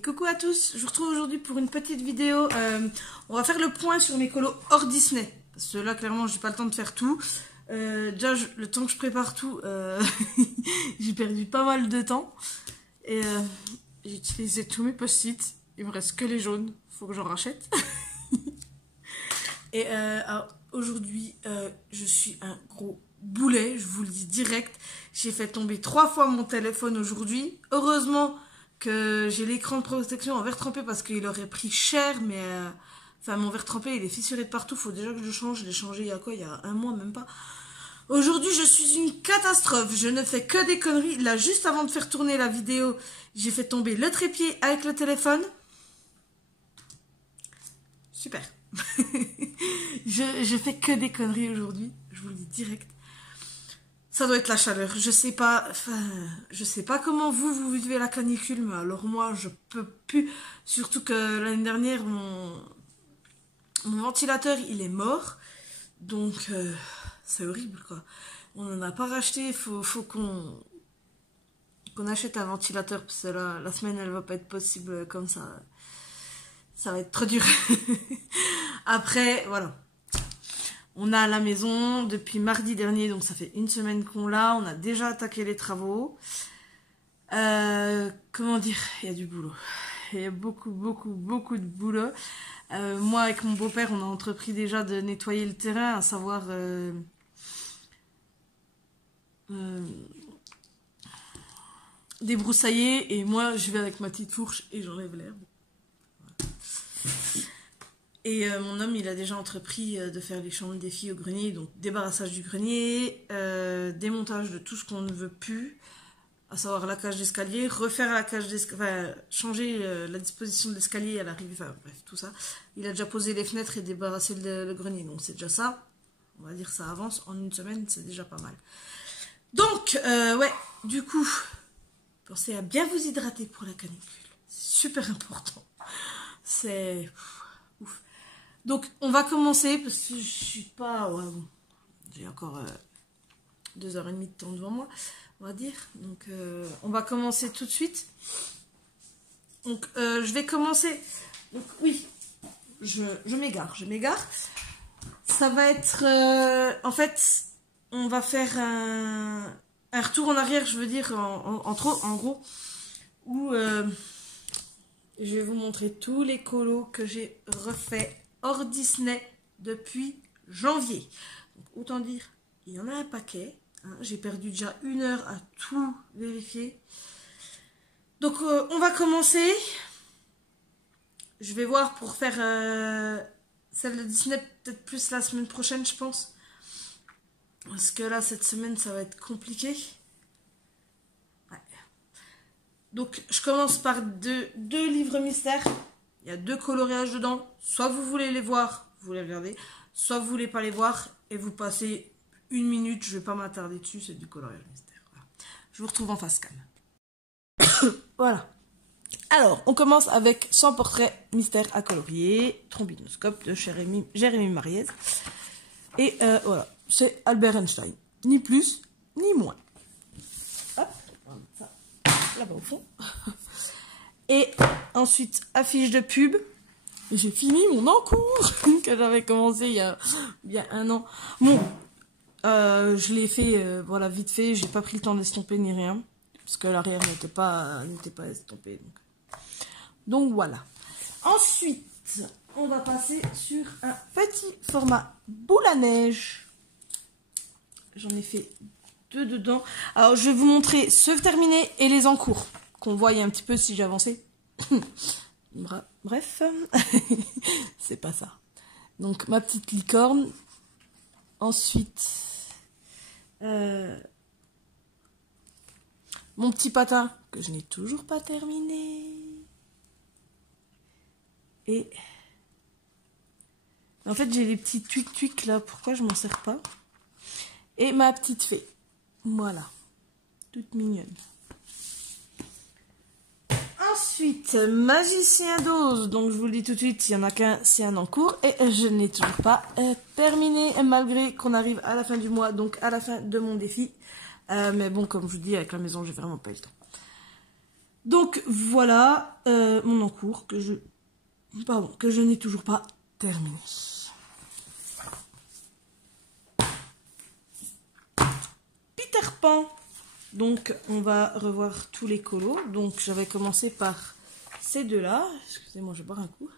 Et coucou à tous, je vous retrouve aujourd'hui pour une petite vidéo. On va faire le point sur mes colos hors Disney. Parce que là, clairement, j'ai pas le temps de faire tout. Déjà, le temps que je prépare tout, j'ai perdu pas mal de temps. Et j'ai utilisé tous mes post-it. Il me reste que les jaunes. Faut que j'en rachète. Et aujourd'hui, je suis un gros boulet. Je vous le dis direct. J'ai fait tomber 3 fois mon téléphone aujourd'hui. Heureusement que j'ai l'écran de protection en verre trempé parce qu'il aurait pris cher, mais enfin mon verre trempé il est fissuré de partout, faut déjà que je le change, je l'ai changé il y a quoi, il y a un mois même pas. Aujourd'hui je suis une catastrophe, je ne fais que des conneries. Là juste avant de faire tourner la vidéo, j'ai fait tomber le trépied avec le téléphone. Super. je fais que des conneries aujourd'hui, je vous le dis direct. Ça doit être la chaleur, je sais pas comment vous vivez la canicule, mais alors moi je peux plus, surtout que l'année dernière mon ventilateur il est mort, donc c'est horrible quoi. On n'en a pas racheté, faut qu'on achète un ventilateur, parce que là, la semaine elle va pas être possible comme ça, ça va être trop dur. Après voilà. On a à la maison depuis mardi dernier, donc ça fait une semaine qu'on l'a. On a déjà attaqué les travaux. Comment dire, il y a du boulot. Il y a beaucoup de boulot. Moi, avec mon beau-père, on a entrepris déjà de nettoyer le terrain, à savoir débroussailler. Et moi, je vais avec ma petite fourche et j'enlève l'herbe. Et mon homme, il a déjà entrepris de faire les chambres des filles au grenier, donc débarrassage du grenier, démontage de tout ce qu'on ne veut plus, à savoir la cage d'escalier, refaire la cage d'escalier, enfin, changer la disposition de l'escalier à l'arrivée, enfin bref, tout ça. Il a déjà posé les fenêtres et débarrassé le grenier, donc c'est déjà ça. On va dire ça avance, en une semaine, c'est déjà pas mal. Donc, ouais, du coup, pensez à bien vous hydrater pour la canicule, c'est super important. C'est... ouf. Donc, on va commencer, parce que je suis pas... Ouais, bon, j'ai encore 2h30 de temps devant moi, on va dire. Donc, on va commencer tout de suite. Donc, je vais commencer... Donc, oui, je m'égare. Ça va être... en fait, on va faire un retour en arrière, je veux dire, en gros, où je vais vous montrer tous les colos que j'ai refaits hors Disney depuis janvier. Donc, autant dire, il y en a un paquet. Hein, j'ai perdu déjà 1 heure à tout vérifier. Donc, on va commencer. Je vais voir pour faire celle de Disney, peut-être plus la semaine prochaine, je pense. Parce que là, cette semaine, ça va être compliqué. Ouais. Donc, je commence par deux livres mystères. Il y a 2 coloriages dedans. Soit vous voulez les voir, vous les regardez. Soit vous voulez pas les voir et vous passez 1 minute. Je vais pas m'attarder dessus, c'est du coloriage mystère. Voilà. Je vous retrouve en face cam. Voilà. Alors, on commence avec 100 portraits mystères à colorier. Trombinoscope de Jérémy Mariez. Et voilà, c'est Albert Einstein. Ni plus, ni moins. Hop, on va mettre ça là-bas au fond. Et ensuite, affiche de pub. J'ai fini mon encours que j'avais commencé il y a 1 an. Bon, je l'ai fait, voilà, vite fait. J'ai pas pris le temps d'estomper ni rien. Parce que l'arrière n'était pas estompé. Donc voilà. Ensuite, on va passer sur un petit format boule à neige. J'en ai fait 2 dedans. Alors, je vais vous montrer ceux terminés et les en cours. Qu'on voie un petit peu si j'ai avancé. Bref, c'est pas ça. Donc, ma petite licorne. Ensuite, mon petit patin, que je n'ai toujours pas terminé. Et... en fait, j'ai les petits tuic-tuic là. Pourquoi je m'en sers pas? Et ma petite fée. Voilà. Toute mignonne. Ensuite, Magicien d'Oz. Donc, je vous le dis tout de suite, il n'y en a qu'un, c'est un en cours. Et je n'ai toujours pas terminé, malgré qu'on arrive à la fin du mois, donc à la fin de mon défi. Mais bon, comme je vous dis, avec la maison, j'ai vraiment pas eu le temps. Donc voilà mon encours que je n'ai toujours pas terminé. Peter Pan. Donc on va revoir tous les colos. Donc j'avais commencé par ces deux-là. Excusez-moi, je vais boire un coup.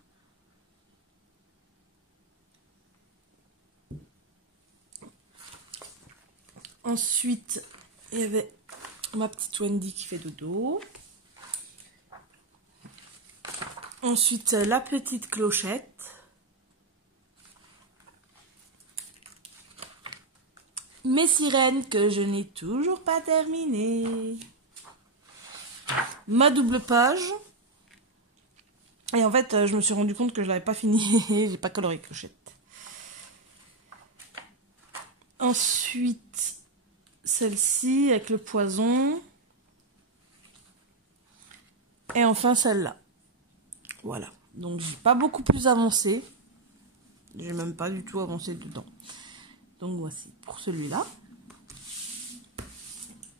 Ensuite, il y avait ma petite Wendy qui fait dodo. Ensuite, la petite clochette. Mes sirènes que je n'ai toujours pas terminées. Ma double page. Et en fait, je me suis rendu compte que je l'avais pas fini. J'ai pas coloré clochette. Ensuite, celle-ci avec le poison. Et enfin celle-là. Voilà. Donc j'ai pas beaucoup plus avancé. J'ai même pas du tout avancé dedans. Donc voici pour celui-là.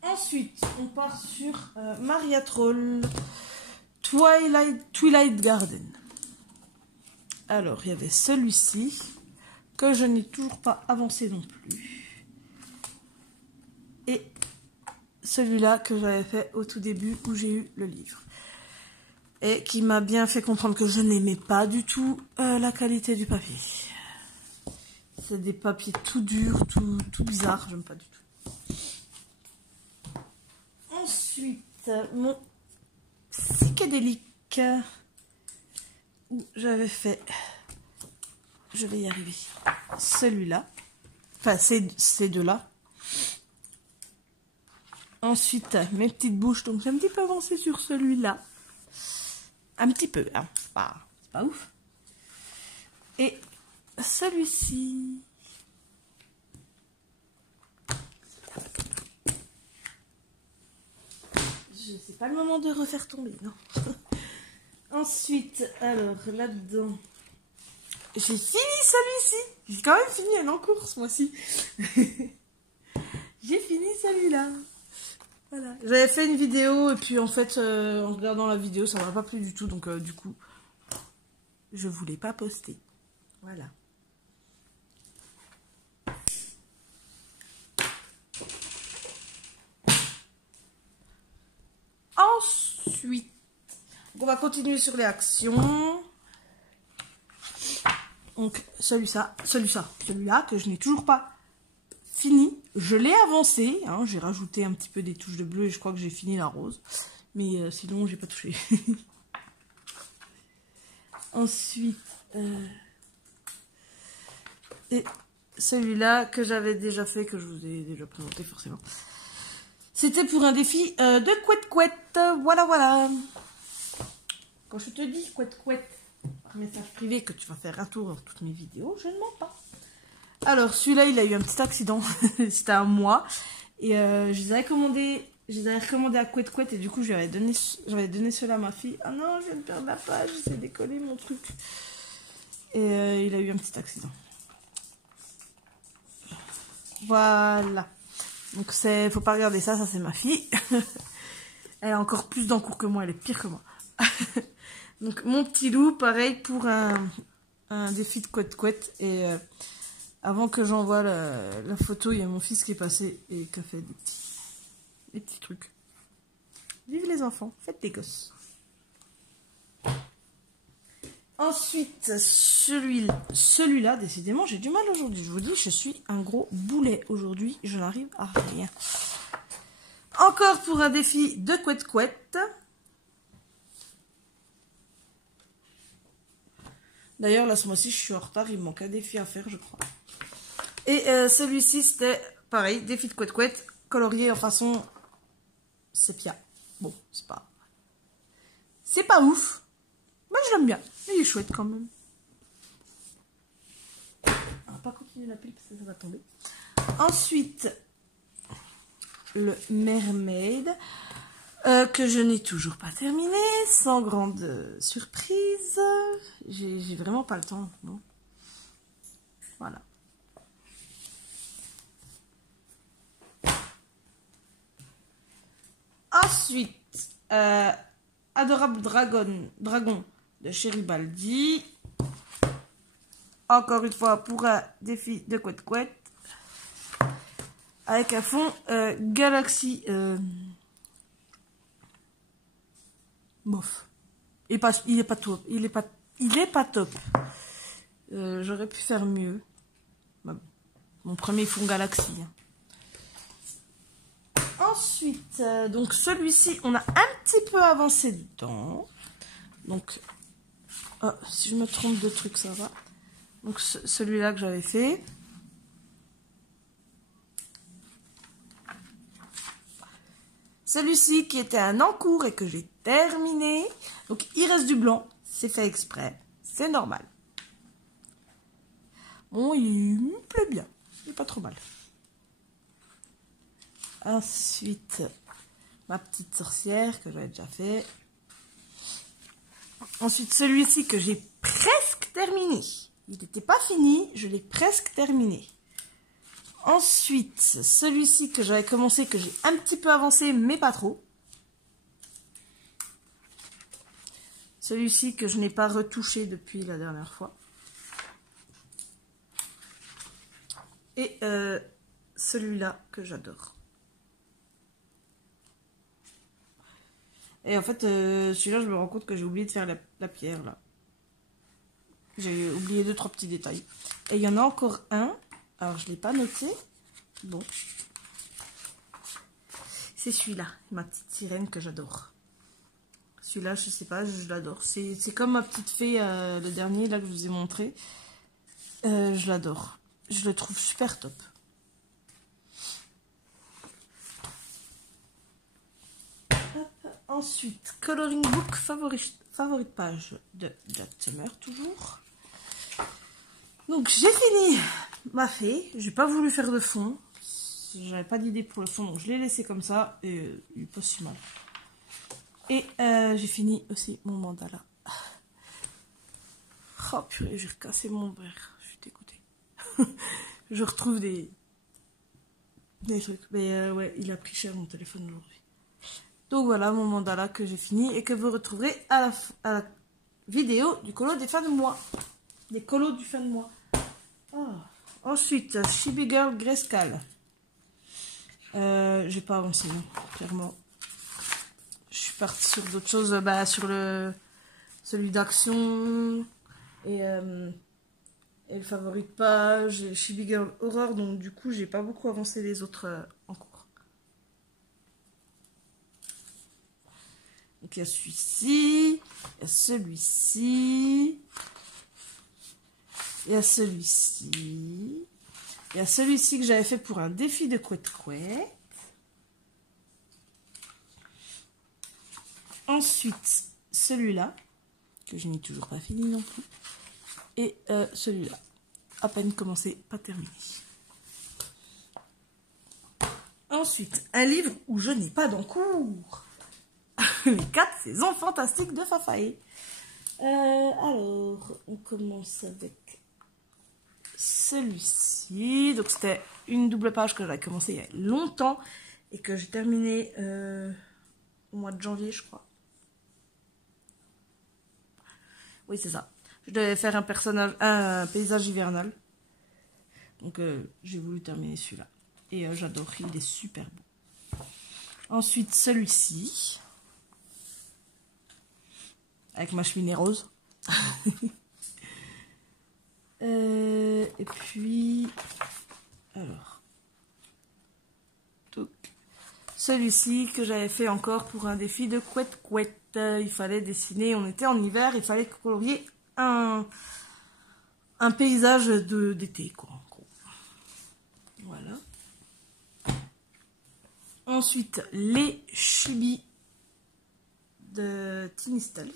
Ensuite, on part sur Maria Troll Twilight Garden. Alors, il y avait celui-ci que je n'ai toujours pas avancé non plus. Et celui-là que j'avais fait au tout début où j'ai eu le livre. Et qui m'a bien fait comprendre que je n'aimais pas du tout la qualité du papier. C'est des papiers tout durs, tout bizarres, j'aime pas du tout. Ensuite, mon psychédélique où j'avais fait, je vais y arriver, celui-là, enfin ces deux-là. Ensuite, mes petites bouches, donc j'ai un petit peu avancé sur celui-là. Un petit peu, hein, c'est pas ouf. Et celui-ci. C'est pas le moment de refaire tomber, non. Ensuite, alors là-dedans, j'ai fini celui-ci. J'ai quand même fini un encours ce mois-ci. J'ai fini celui-là. Voilà. J'avais fait une vidéo et puis en fait, en regardant la vidéo, ça m'a pas plu du tout. Donc du coup, je voulais pas poster. Voilà. Ensuite, on va continuer sur les actions. Donc celui-là que je n'ai toujours pas fini. Je l'ai avancé, hein, j'ai rajouté un petit peu des touches de bleu et je crois que j'ai fini la rose. Mais sinon, j'ai pas touché. Ensuite, et celui-là que j'avais déjà fait, que je vous ai déjà présenté forcément. C'était pour un défi de couette-couette. Voilà, voilà. Quand je te dis couette-couette par message privé que tu vas faire un tour dans toutes mes vidéos, je ne mens pas. Alors, celui-là, il a eu un petit accident. C'était à moi. Et je les avais recommandés à couette-couette et du coup, j'avais donné cela à ma fille. Ah non, je viens de perdre la page, j'ai décollé mon truc. Et il a eu un petit accident. Voilà. Donc faut pas regarder ça, ça c'est ma fille. Elle a encore plus d'encours que moi, elle est pire que moi. Donc mon petit loup, pareil pour un défi de couette-couette. Et avant que j'envoie la photo, il y a mon fils qui est passé et qui a fait des petits trucs. Vive les enfants, faites des gosses. Ensuite, celui-là, décidément, j'ai du mal aujourd'hui. Je vous dis, je suis un gros boulet aujourd'hui. Je n'arrive à rien. Encore pour un défi de couette-couette. D'ailleurs, là, ce mois-ci, je suis en retard. Il me manque un défi à faire, je crois. Et celui-ci, c'était pareil, défi de couette-couette, colorié en façon sépia. Bon, c'est pas ouf. Mais je l'aime bien. Il est chouette quand même. On va pas continuer la pile parce que ça va tomber. Ensuite, le Mermaid. Que je n'ai toujours pas terminé. Sans grande surprise. J'ai vraiment pas le temps. Non. Voilà. Ensuite, Adorable Dragon de Cheribaldi. Encore une fois pour un défi de couette-couette. Avec un fond Galaxy. Bof. Il est pas top. Il est pas top. J'aurais pu faire mieux. Bah, mon premier fond Galaxy. Ensuite, donc celui-ci, on a un petit peu avancé dedans. Donc, si je me trompe de trucs, ça va. Donc, celui-là que j'avais fait. Celui-ci qui était un encours et que j'ai terminé. Donc, il reste du blanc. C'est fait exprès. C'est normal. Bon, il me plaît bien. Il est pas trop mal. Ensuite, ma petite sorcière que j'avais déjà fait. Ensuite, celui-ci que j'ai presque terminé. Il n'était pas fini, je l'ai presque terminé. Ensuite, celui-ci que j'avais commencé, que j'ai un petit peu avancé, mais pas trop. Celui-ci que je n'ai pas retouché depuis la dernière fois. Et celui-là que j'adore. Et en fait, celui-là, je me rends compte que j'ai oublié de faire la pierre, là. J'ai oublié 2-3 petits détails. Et il y en a encore un. Alors, je ne l'ai pas noté. Bon. C'est celui-là, ma petite sirène que j'adore. Celui-là, je sais pas, je l'adore. C'est comme ma petite fée, le dernier, là, que je vous ai montré. Je l'adore. Je le trouve super top. Ensuite, Coloring Book, favorite page de Jack Summer, toujours. Donc, j'ai fini ma fée. J'ai pas voulu faire de fond. J'avais pas d'idée pour le fond, donc je l'ai laissé comme ça. Et il est pas si mal. Et j'ai fini aussi mon mandala. Oh purée, j'ai recassé mon verre. Je suis dégoûtée. Je retrouve des trucs. Mais ouais, il a pris cher mon téléphone aujourd'hui. Donc voilà mon mandala que j'ai fini et que vous retrouverez à la vidéo du colo des fins de mois. Des colos du fin de mois. Oh. Ensuite, Chibi Girl Grayscale. J'ai pas avancé, non, clairement. Je suis partie sur d'autres choses, sur celui d'action et le favori de page, et Chibi Girl Horror, donc du coup j'ai pas beaucoup avancé les autres en cours. Donc il y a celui-ci, il y a celui-ci, il y a celui-ci, il y a celui-ci que j'avais fait pour un défi de couette-couette. Ensuite, celui-là, que je n'ai toujours pas fini non plus. Et celui-là, à peine commencé, pas terminé. Ensuite, un livre où je n'ai pas d'encours. Les 4 saisons fantastiques de Fafaé. Alors, on commence avec celui-ci. Donc, c'était une double page que j'avais commencé il y a longtemps et que j'ai terminé au mois de janvier, je crois. Oui, c'est ça. Je devais faire un paysage hivernal. Donc, j'ai voulu terminer celui-là. Et j'adore, il est super beau. Ensuite, celui-ci. Avec ma cheminée rose. Et puis... Alors. Donc, celui-ci que j'avais fait encore pour un défi de couette-couette. Il fallait dessiner, on était en hiver, il fallait colorier un paysage d'été, quoi, en gros. Voilà. Ensuite, les chibis de Tinistel.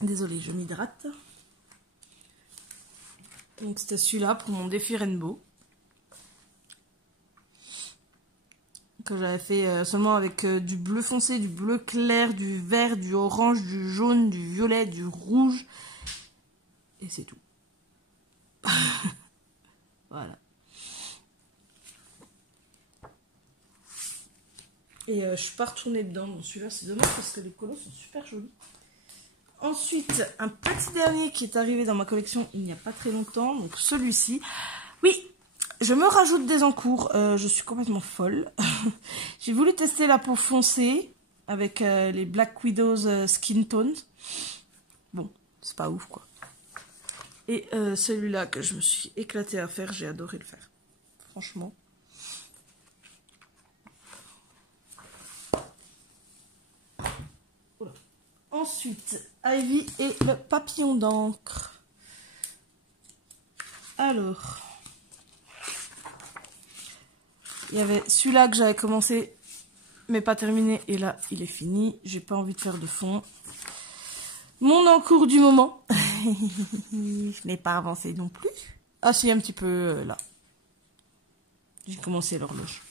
Désolée, je m'hydrate. Donc c'était celui-là pour mon défi Rainbow. Que j'avais fait seulement avec du bleu foncé, du bleu clair, du vert, du orange, du jaune, du violet, du rouge. Et c'est tout. Voilà. Et je suis pas retournée dedans. Bon, celui-là, c'est dommage parce que les colos sont super jolis. Ensuite, un petit dernier qui est arrivé dans ma collection il n'y a pas très longtemps. Donc celui-ci. Oui, je me rajoute des encours. Je suis complètement folle. J'ai voulu tester la peau foncée avec les Black Widows Skin Tones. Bon, c'est pas ouf quoi. Et celui-là que je me suis éclatée à faire, j'ai adoré le faire. Franchement. Voilà. Ensuite, Ivy et le papillon d'encre. Alors, il y avait celui-là que j'avais commencé mais pas terminé et là il est fini. J'ai pas envie de faire de fond. Mon encours du moment. Je n'ai pas avancé non plus. Ah si, un petit peu là. J'ai commencé l'horloge.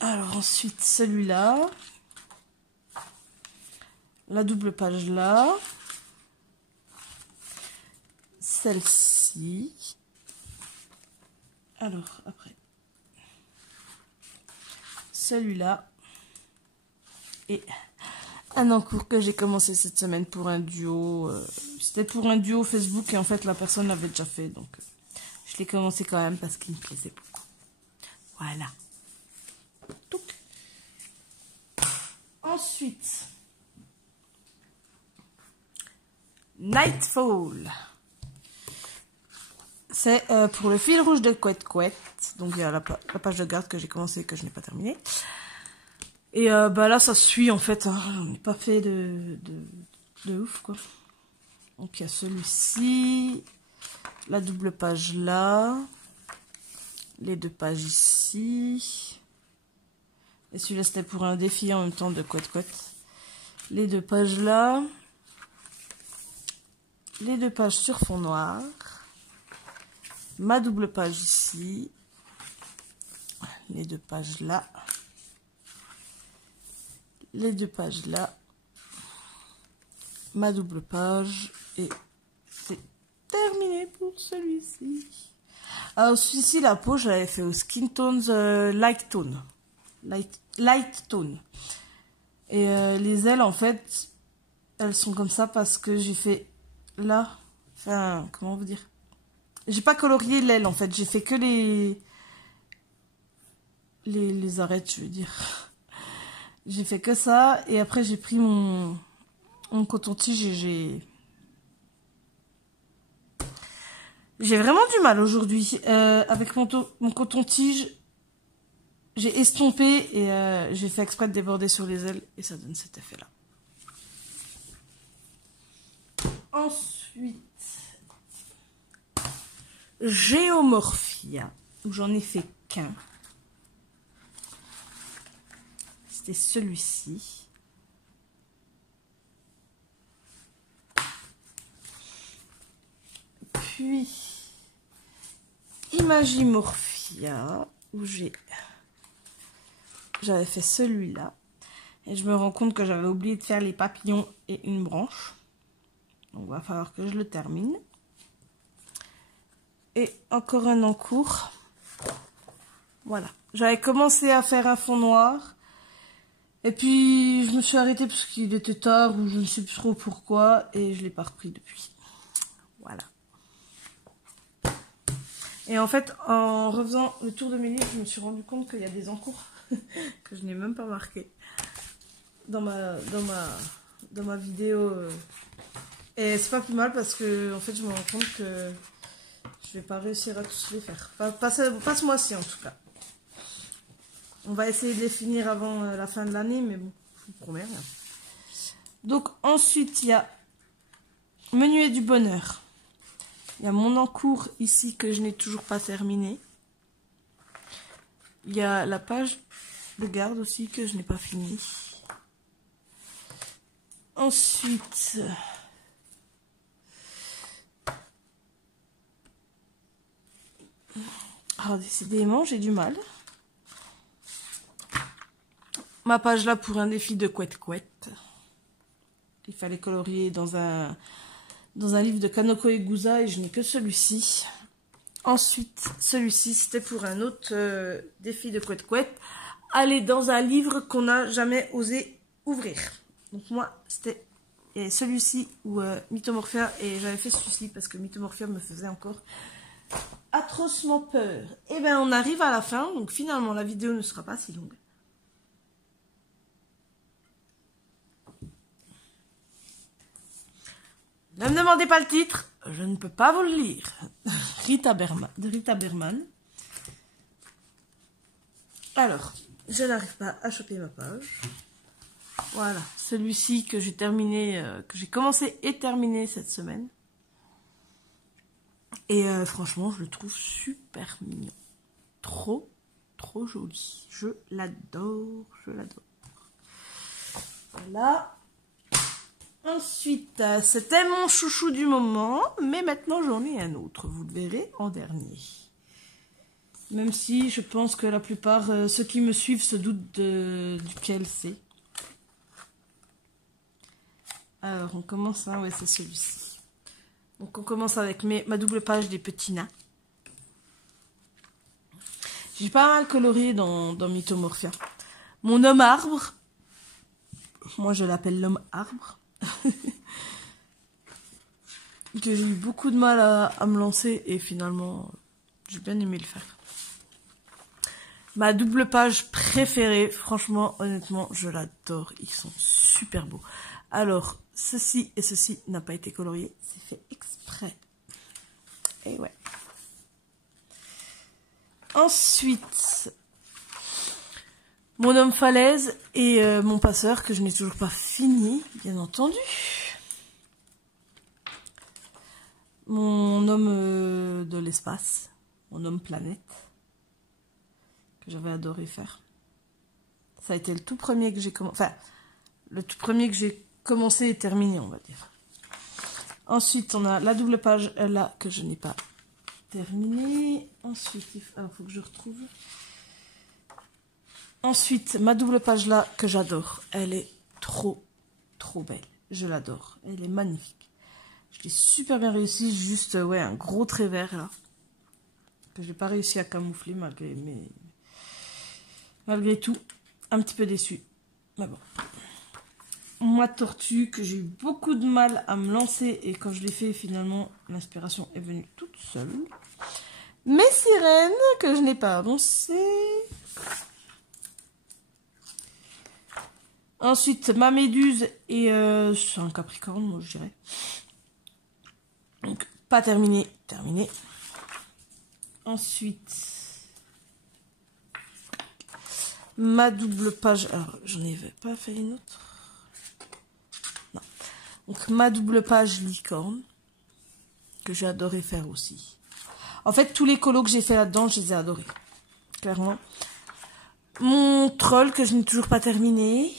Alors ensuite celui-là. La double page là. Celle-ci. Alors après. Celui-là. Et un encours que j'ai commencé cette semaine pour un duo. C'était pour un duo Facebook et en fait la personne l'avait déjà fait. Donc je l'ai commencé quand même parce qu'il me plaisait beaucoup. Voilà. Touc. Ensuite. Nightfall. C'est pour le fil rouge de Couette Couette. Donc il y a la page de garde que j'ai commencé et que je n'ai pas terminée. Et bah là ça suit en fait. Hein. On n'est pas fait de ouf quoi. Donc il y a celui-ci. La double page là. Les deux pages ici. Et celui-là c'était pour un défi en même temps de Couette Couette. Les deux pages là. Les deux pages sur fond noir. Ma double page ici. Les deux pages là. Les deux pages là. Ma double page. Et c'est terminé pour celui-ci. Alors celui-ci, la peau, je l'avais fait au Skin Tones Light Tone. Light Tone. Et les ailes, en fait, elles sont comme ça parce que j'ai fait là. Enfin, comment vous dire? J'ai pas colorié l'aile, en fait. J'ai fait que les arêtes, je veux dire. J'ai fait que ça. Et après, j'ai pris mon coton-tige et j'ai vraiment du mal aujourd'hui. Avec mon coton-tige, j'ai estompé et j'ai fait exprès de déborder sur les ailes. Et ça donne cet effet-là. Ensuite, Géomorphia, où j'en ai fait qu'un. C'était celui-ci. Puis, Imagimorphia, où j'avais fait celui-là. Et je me rends compte que j'avais oublié de faire les papillons et une branche. Donc, il va falloir que je le termine. Et encore un en cours. Voilà. J'avais commencé à faire un fond noir. Et puis, je me suis arrêtée parce qu'il était tard ou je ne sais plus trop pourquoi. Et je ne l'ai pas repris depuis. Voilà. Et en fait, en refaisant le tour de mes livres, je me suis rendu compte qu'il y a des encours que je n'ai même pas marqués dans ma vidéo. Et c'est pas plus mal parce que en fait, je me rends compte que je vais pas réussir à tous les faire. Pas ce mois-ci en tout cas. On va essayer de les finir avant la fin de l'année, mais bon, je vous promets rien. Donc ensuite, il y a Menuet du bonheur. Il y a mon encours ici que je n'ai toujours pas terminé. Il y a la page de garde aussi que je n'ai pas fini. Ensuite, décidément, j'ai du mal. Ma page là pour un défi de Couette Couette. Il fallait colorier dans un livre de Kanoko Egusa et je n'ai que celui-ci. Ensuite, celui-ci, c'était pour un autre défi de couette-couette. Aller dans un livre qu'on n'a jamais osé ouvrir. Donc moi, c'était celui-ci ou Mythomorphia. Et j'avais fait celui-ci parce que Mythomorphia me faisait encore atrocement peur. Et bien, on arrive à la fin. Donc finalement, la vidéo ne sera pas si longue. Ne me demandez pas le titre, je ne peux pas vous le lire. De Rita Berman. Alors, je n'arrive pas à choper ma page. Voilà, celui-ci que j'ai terminé, que j'ai commencé et terminé cette semaine. Et franchement, je le trouve super mignon. Trop, trop joli. Je l'adore, je l'adore. Voilà. Ensuite, c'était mon chouchou du moment, mais maintenant j'en ai un autre, vous le verrez en dernier. Même si je pense que la plupart, ceux qui me suivent se doutent duquel c'est. Alors, on commence, hein, ouais, c'est celui-ci. Donc, on commence avec ma double page des petits nains. J'ai pas mal colorié dans Mythomorphia. Mon homme arbre, moi je l'appelle l'homme arbre. Que j'ai eu beaucoup de mal à me lancer et finalement j'ai bien aimé le faire. Ma double page préférée, franchement, honnêtement, je l'adore. Ils sont super beaux. Alors, ceci et ceci n'a pas été colorié, c'est fait exprès. Et ouais. Ensuite, mon homme falaise et mon passeur que je n'ai toujours pas fini, bien entendu. Mon homme de l'espace, mon homme planète, que j'avais adoré faire. Ça a été le tout premier que j'ai commencé, enfin, le tout premier que j'ai commencé et terminé, on va dire. Ensuite, on a la double page là que je n'ai pas terminée. Ensuite, il faut que je retrouve. Ensuite, ma double page là que j'adore. Elle est trop, trop belle. Je l'adore. Elle est magnifique. Je l'ai super bien réussi. Juste, ouais, un gros trait vert là. Que j'ai pas réussi à camoufler malgré tout. Un petit peu déçu. Mais bon. Moi, tortue, que j'ai eu beaucoup de mal à me lancer. Et quand je l'ai fait, finalement, l'inspiration est venue toute seule. Mes sirènes, que je n'ai pas avancé. Ensuite, ma méduse et c'est un capricorne, moi je dirais. Donc, pas terminé, terminé. Ensuite, ma double page. Alors, j'en avais pas fait une autre. Non. Donc, ma double page licorne, que j'ai adoré faire aussi. En fait, tous les colos que j'ai fait là-dedans, je les ai adorés. Clairement. Mon troll, que je n'ai toujours pas terminé.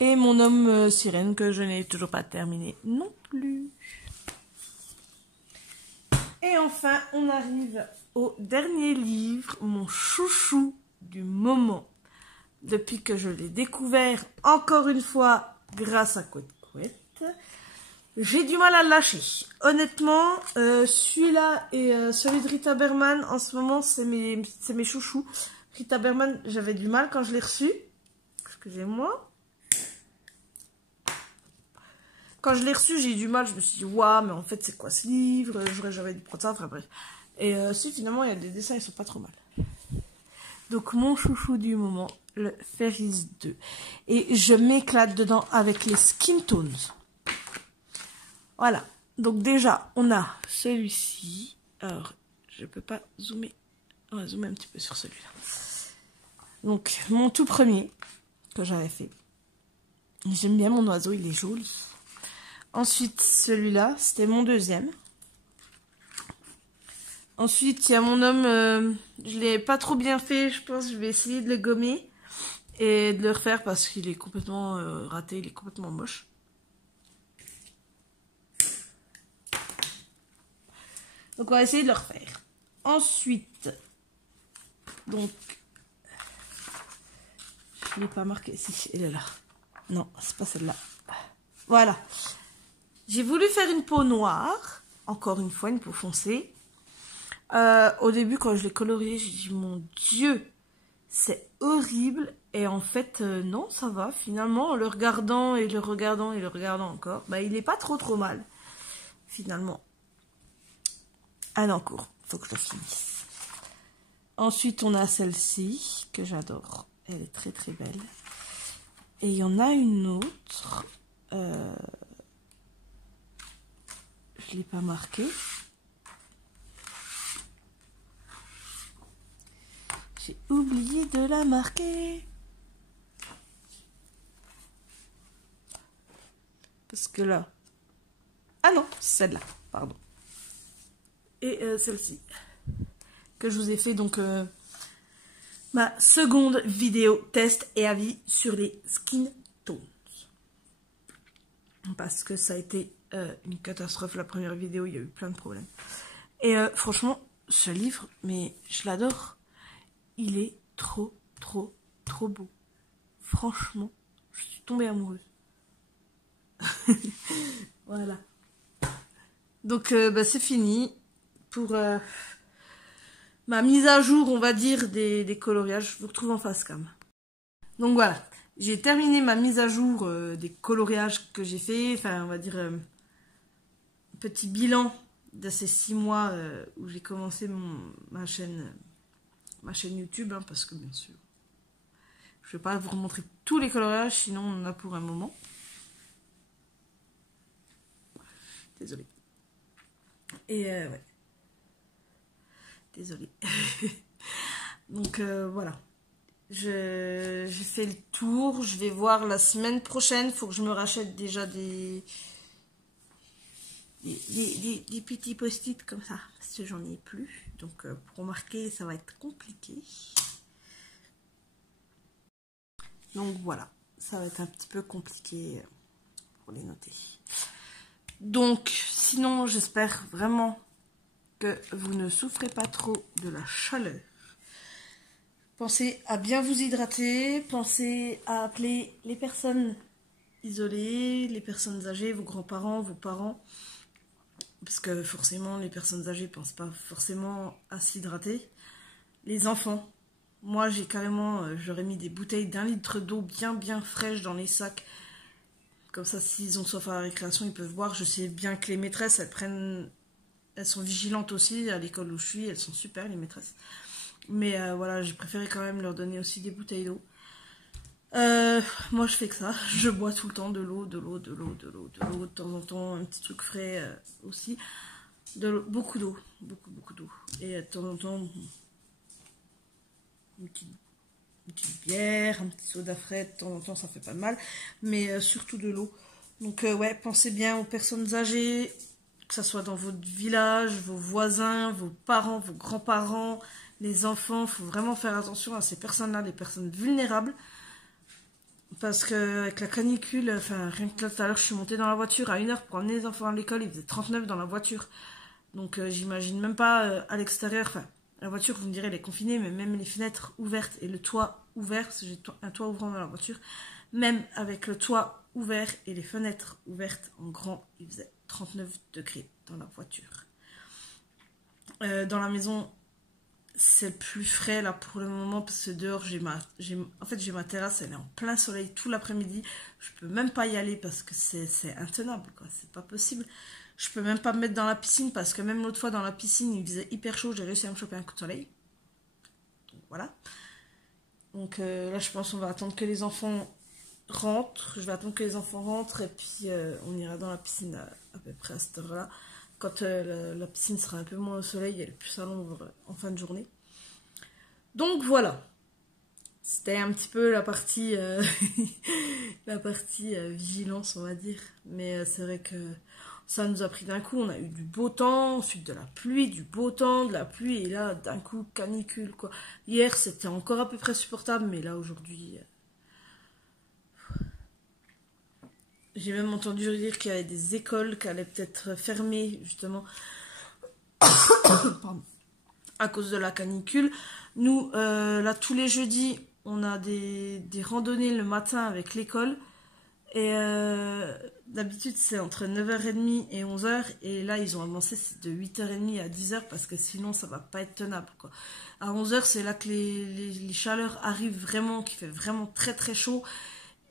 Et mon homme sirène, que je n'ai toujours pas terminé non plus. Et enfin, on arrive au dernier livre, mon chouchou du moment. Depuis que je l'ai découvert, encore une fois, grâce à Couette Couette, j'ai du mal à le lâcher. Honnêtement, celui-là et celui de Rita Berman, en ce moment, c'est mes chouchous. Rita Berman, j'avais du mal quand je l'ai reçu. Excusez-moi. Quand je l'ai reçu, j'ai eu du mal, je me suis dit, waouh, mais en fait, c'est quoi ce livre? J'aurais jamais dû prendre ça, enfin bref. Et si, finalement, il y a des dessins, ils sont pas trop mal. Donc, mon chouchou du moment, le Ferris 2. Et je m'éclate dedans avec les skin tones. Voilà. Donc, déjà, on a celui-ci. Alors, je peux pas zoomer. On va zoomer un petit peu sur celui-là. Donc, mon tout premier que j'avais fait. J'aime bien mon oiseau, il est joli. Ensuite, celui-là, c'était mon deuxième. Ensuite, il y a mon homme, je l'ai pas trop bien fait, je pense que je vais essayer de le gommer et de le refaire parce qu'il est complètement raté, il est complètement moche. Donc, on va essayer de le refaire. Ensuite, donc, je l'ai pas marqué, si, elle est là. Non, c'est pas celle-là. Voilà. J'ai voulu faire une peau noire encore une fois, une peau foncée. Au début, quand je l'ai colorié, j'ai dit, mon Dieu, c'est horrible. Et en fait, non, ça va. Finalement, en le regardant et le regardant et le regardant encore, bah, il est pas trop mal, finalement. Elle est en cours, faut que je la finisse. Ensuite, on a celle-ci, que j'adore. Elle est très belle. Et il y en a une autre. Je l'ai pas marquée. J'ai oublié de la marquer. Parce que là... Ah non, celle-là, pardon. Et celle-ci. Que je vous ai fait donc... ma seconde vidéo test et avis sur les skin tones. Parce que ça a été une catastrophe. La première vidéo, il y a eu plein de problèmes. Et franchement, ce livre, mais je l'adore. Il est trop beau. Franchement, je suis tombée amoureuse. Voilà. Donc, bah, c'est fini pour ma mise à jour, on va dire, des coloriages. Je vous retrouve en face cam. Donc voilà, j'ai terminé ma mise à jour des coloriages que j'ai fait. Enfin, on va dire, petit bilan de ces 6 mois où j'ai commencé ma chaîne YouTube, hein, parce que bien sûr, je ne vais pas vous remontrer tous les coloriages, sinon on en a pour un moment. Désolée. Et ouais. Désolée. Donc voilà. J'ai fait le tour. Je vais voir la semaine prochaine. Faut que je me rachète déjà des petits post-it comme ça. Parce que j'en ai plus. Donc pour marquer, ça va être compliqué. Donc voilà. Ça va être un petit peu compliqué pour les noter. Donc sinon, j'espère vraiment que vous ne souffrez pas trop de la chaleur. Pensez à bien vous hydrater, pensez à appeler les personnes isolées, les personnes âgées, vos grands-parents, vos parents. Parce que forcément, les personnes âgées ne pensent pas forcément à s'hydrater. Les enfants, moi j'ai carrément, j'aurais mis des bouteilles d'1 litre d'eau bien fraîche dans les sacs. Comme ça, s'ils ont soif à la récréation, ils peuvent boire. Je sais bien que les maîtresses, elles sont vigilantes aussi à l'école où je suis, elles sont super les maîtresses. Mais voilà, j'ai préféré quand même leur donner aussi des bouteilles d'eau. Moi je fais que ça, je bois tout le temps de l'eau, de temps en temps un petit truc frais aussi. Beaucoup d'eau, beaucoup d'eau. Et de temps en temps, une petite bière, un petit soda frais, de temps en temps ça fait pas de mal. Mais surtout de l'eau. Donc ouais, pensez bien aux personnes âgées, que ce soit dans votre village, vos voisins, vos parents, vos grands-parents, les enfants. Il faut vraiment faire attention à ces personnes-là, les personnes vulnérables. Parce qu'avec la canicule, enfin rien que là tout à l'heure, je suis montée dans la voiture à 1h pour emmener les enfants à l'école, il faisait 39 dans la voiture. Donc j'imagine même pas à l'extérieur, enfin la voiture vous me direz elle est confinée, mais même les fenêtres ouvertes et le toit ouvert, parce que j'ai un toit ouvrant dans la voiture, même avec le toit ouvert et les fenêtres ouvertes en grand, il faisait 39 degrés dans la voiture. Dans la maison, c'est le plus frais là pour le moment parce que dehors j'ai ma terrasse, elle est en plein soleil tout l'après-midi. Je peux même pas y aller parce que c'est intenable quoi, c'est pas possible. Je peux même pas me mettre dans la piscine parce que même l'autre fois dans la piscine il faisait hyper chaud, j'ai réussi à me choper un coup de soleil. Donc voilà. Donc là je pense qu'on va attendre que les enfants rentrent. Je vais attendre que les enfants rentrent et puis on ira dans la piscine à peu près à cette heure-là. Quand la piscine sera un peu moins au soleil, elle est plus à l'ombre en fin de journée. Donc voilà. C'était un petit peu la partie, vigilance, on va dire. Mais c'est vrai que ça nous a pris d'un coup. On a eu du beau temps, ensuite de la pluie, du beau temps, de la pluie. Et là, d'un coup, canicule, quoi. Hier, c'était encore à peu près supportable. Mais là, aujourd'hui... J'ai même entendu dire qu'il y avait des écoles qui allaient peut-être fermer, justement, pardon, à cause de la canicule. Nous, là, tous les jeudis, on a des randonnées le matin avec l'école. Et d'habitude, c'est entre 9h30 et 11h. Et là, ils ont avancé de 8h30 à 10h parce que sinon, ça va pas être tenable, quoi. À 11h, c'est là que les chaleurs arrivent vraiment, qu'il fait vraiment très très chaud.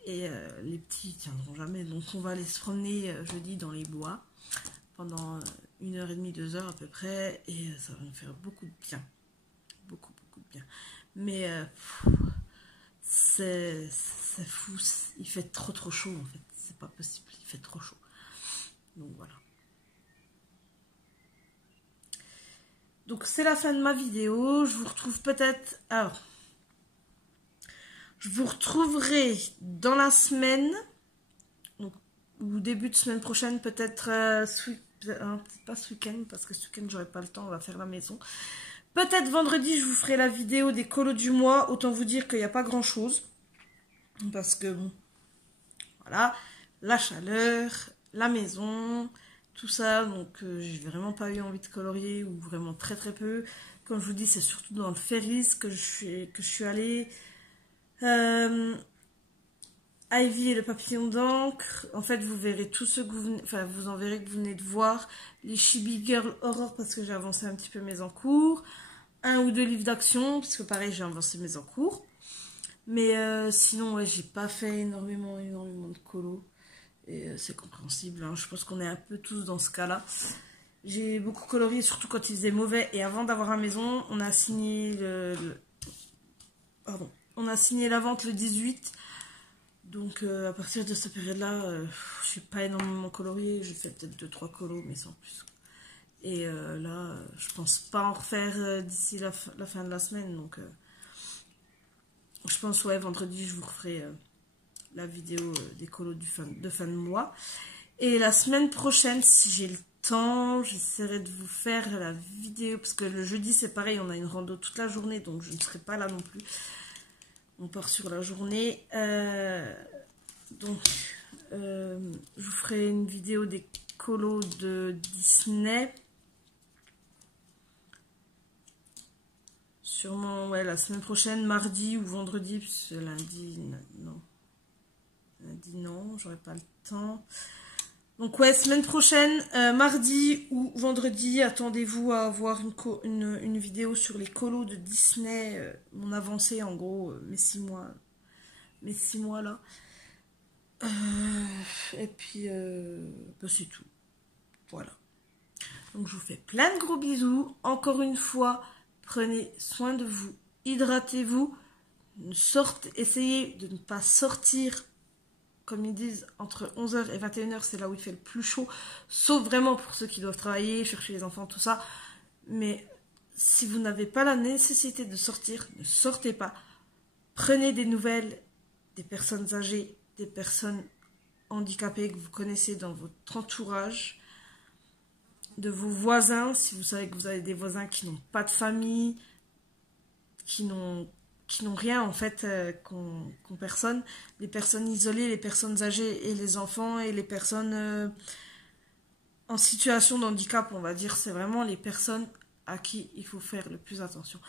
Et les petits tiendront jamais. Donc, on va aller se promener jeudi dans les bois pendant 1h30, 2h à peu près. Et ça va nous faire beaucoup de bien. Beaucoup de bien. Mais c'est fou, il fait trop chaud en fait, c'est pas possible, il fait trop chaud. Donc voilà. Donc c'est la fin de ma vidéo, je vous retrouve peut-être... Alors, je vous retrouverai dans la semaine, donc, ou début de semaine prochaine, peut-être pas ce week-end, parce que ce week-end j'aurai pas le temps, on va faire la maison. Peut-être vendredi, je vous ferai la vidéo des colos du mois. Autant vous dire qu'il n'y a pas grand-chose. Parce que, bon, voilà, la chaleur, la maison, tout ça. Donc, j'ai vraiment pas eu envie de colorier, ou vraiment très peu. Comme je vous dis, c'est surtout dans le Ferris que je suis allée. Ivy et le papillon d'encre. En fait, vous verrez tout ce que vous en verrez que vous venez de voir. Les Chibi Girl Horror, parce que j'ai avancé un petit peu mes encours. 1 ou 2 livres d'action, parce que pareil, j'ai avancé mes encours. Mais sinon, ouais, j'ai pas fait énormément de colos. Et c'est compréhensible, hein. Je pense qu'on est un peu tous dans ce cas-là. J'ai beaucoup colorié, surtout quand il faisait mauvais. Et avant d'avoir la maison, on a signé on a signé la vente le 18. Donc à partir de cette période-là, je suis pas énormément colorié. J'ai fait peut-être 2-3 colos, mais sans plus. Et là, je pense pas en refaire d'ici la fin de la semaine. Donc, je pense, ouais, vendredi, je vous referai la vidéo des colos de fin de mois. Et la semaine prochaine, si j'ai le temps, j'essaierai de vous faire la vidéo. Parce que le jeudi, c'est pareil, on a une rando toute la journée. Donc, je ne serai pas là non plus. On part sur la journée. Donc, je vous ferai une vidéo des colos de Disney. Sûrement, ouais, la semaine prochaine, mardi ou vendredi, puisque lundi, non. Lundi, non, j'aurai pas le temps. Donc, ouais, semaine prochaine, mardi ou vendredi, attendez-vous à avoir une vidéo sur les colos de Disney, mon avancée, en gros, mes 6 mois là. Et puis, bah, c'est tout. Voilà. Donc, je vous fais plein de gros bisous. Encore une fois, prenez soin de vous, hydratez-vous, essayez de ne pas sortir, comme ils disent, entre 11h et 21h, c'est là où il fait le plus chaud, sauf vraiment pour ceux qui doivent travailler, chercher les enfants, tout ça. Mais si vous n'avez pas la nécessité de sortir, ne sortez pas. Prenez des nouvelles des personnes âgées, des personnes handicapées que vous connaissez dans votre entourage, de vos voisins, si vous savez que vous avez des voisins qui n'ont pas de famille, qui n'ont rien en fait, qu'ont personne, les personnes isolées, les personnes âgées et les enfants et les personnes en situation de handicap, on va dire, c'est vraiment les personnes à qui il faut faire le plus attention.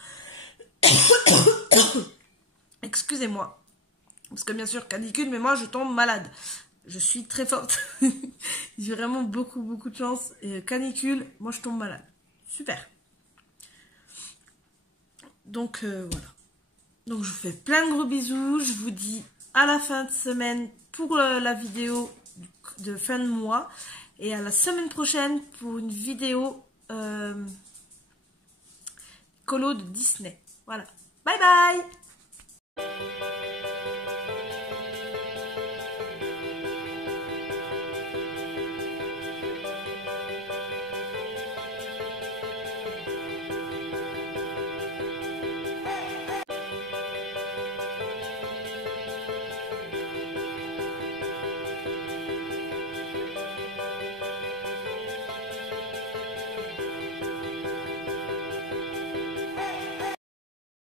Excusez-moi, parce que bien sûr canicule, mais moi je tombe malade. Je suis très forte. J'ai vraiment beaucoup de chance. Et canicule, moi je tombe malade. Super. Donc voilà. Donc je vous fais plein de gros bisous. Je vous dis à la fin de semaine pour la vidéo de fin de mois. Et à la semaine prochaine pour une vidéo colo de Disney. Voilà. Bye bye!